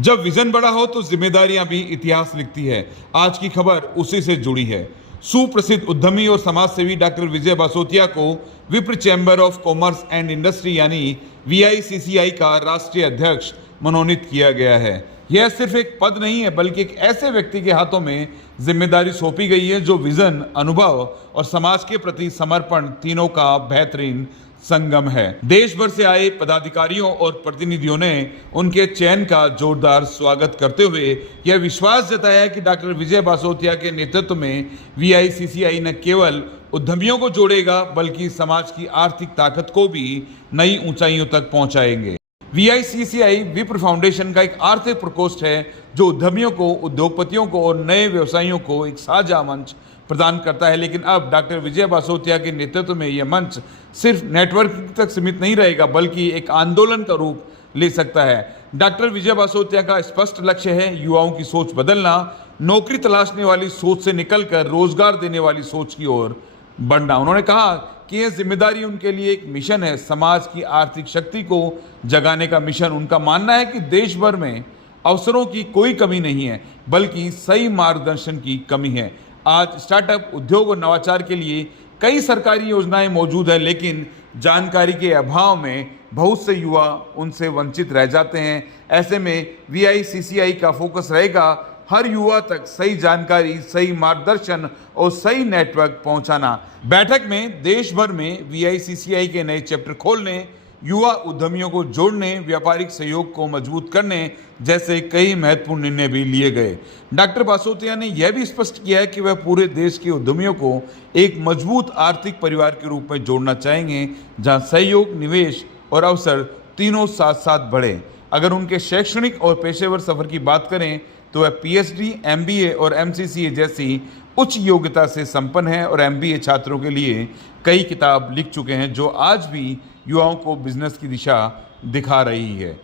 जब विजन बड़ा हो तो जिम्मेदारियां भी इतिहास लिखती है। आज की खबर उसी से जुड़ी है। सुप्रसिद्ध उद्यमी और समाजसेवी डॉक्टर विजय बासोतिया को विप्र chamber of commerce and industry यानी VICCI का राष्ट्रीय अध्यक्ष मनोनीत किया गया है। यह सिर्फ एक पद नहीं है, बल्कि एक ऐसे व्यक्ति के हाथों में जिम्मेदारी सौंपी गई है जो विजन, अनुभव और समाज के प्रति समर्पण तीनों का बेहतरीन संगम है। देश भर से आए पदाधिकारियों और प्रतिनिधियों ने उनके चयन का जोरदार स्वागत करते हुए यह विश्वास जताया कि डॉक्टर विजय बासोतिया के नेतृत्व में VICCI न केवल उद्यमियों को जोड़ेगा, बल्कि समाज की आर्थिक ताकत को भी नई ऊंचाइयों तक पहुंचाएंगे। VICCI विप्र फाउंडेशन का एक आर्थिक प्रकोष्ठ है जो उद्यमियों को, उद्योगपतियों को और नए व्यवसायियों को एक साझा मंच प्रदान करता है। लेकिन अब डॉक्टर विजय बासोतिया के नेतृत्व में यह मंच सिर्फ नेटवर्किंग तक सीमित नहीं रहेगा, बल्कि एक आंदोलन का रूप ले सकता है। डॉक्टर विजय बासोतिया का स्पष्ट लक्ष्य है युवाओं की सोच बदलना, नौकरी तलाशने वाली सोच से निकलकर रोजगार देने वाली सोच की ओर बढ़ना। उन्होंने कहा कि यह जिम्मेदारी उनके लिए एक मिशन है, समाज की आर्थिक शक्ति को जगाने का मिशन। उनका मानना है कि देश भर में अवसरों की कोई कमी नहीं है, बल्कि सही मार्गदर्शन की कमी है। आज स्टार्टअप, उद्योग और नवाचार के लिए कई सरकारी योजनाएं मौजूद है, लेकिन जानकारी के अभाव में बहुत से युवा उनसे वंचित रह जाते हैं। ऐसे में VICCI का फोकस रहेगा हर युवा तक सही जानकारी, सही मार्गदर्शन और सही नेटवर्क पहुंचाना। बैठक में देश भर में VICCI के नए चैप्टर खोलने, युवा उद्यमियों को जोड़ने, व्यापारिक सहयोग को मजबूत करने जैसे कई महत्वपूर्ण निर्णय भी लिए गए। डॉक्टर बासोतिया ने यह भी स्पष्ट किया है कि वह पूरे देश के उद्यमियों को एक मजबूत आर्थिक परिवार के रूप में जोड़ना चाहेंगे, जहां सहयोग, निवेश और अवसर तीनों साथ साथ बढ़े। अगर उनके शैक्षणिक और पेशेवर सफर की बात करें तो वह PhD, MBA और MCCA जैसी उच्च योग्यता से संपन्न है और MBA छात्रों के लिए कई किताब लिख चुके हैं जो आज भी युवाओं को बिजनेस की दिशा दिखा रही है।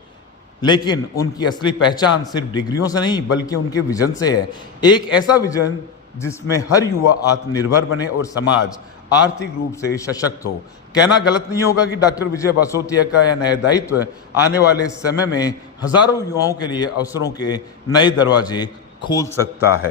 लेकिन उनकी असली पहचान सिर्फ डिग्रियों से नहीं, बल्कि उनके विजन से है। एक ऐसा विजन जिसमें हर युवा आत्मनिर्भर बने और समाज आर्थिक रूप से सशक्त हो। कहना गलत नहीं होगा कि डॉक्टर विजय बासोतिया का यह नया दायित्व आने वाले समय में हजारों युवाओं के लिए अवसरों के नए दरवाजे खोल सकता है।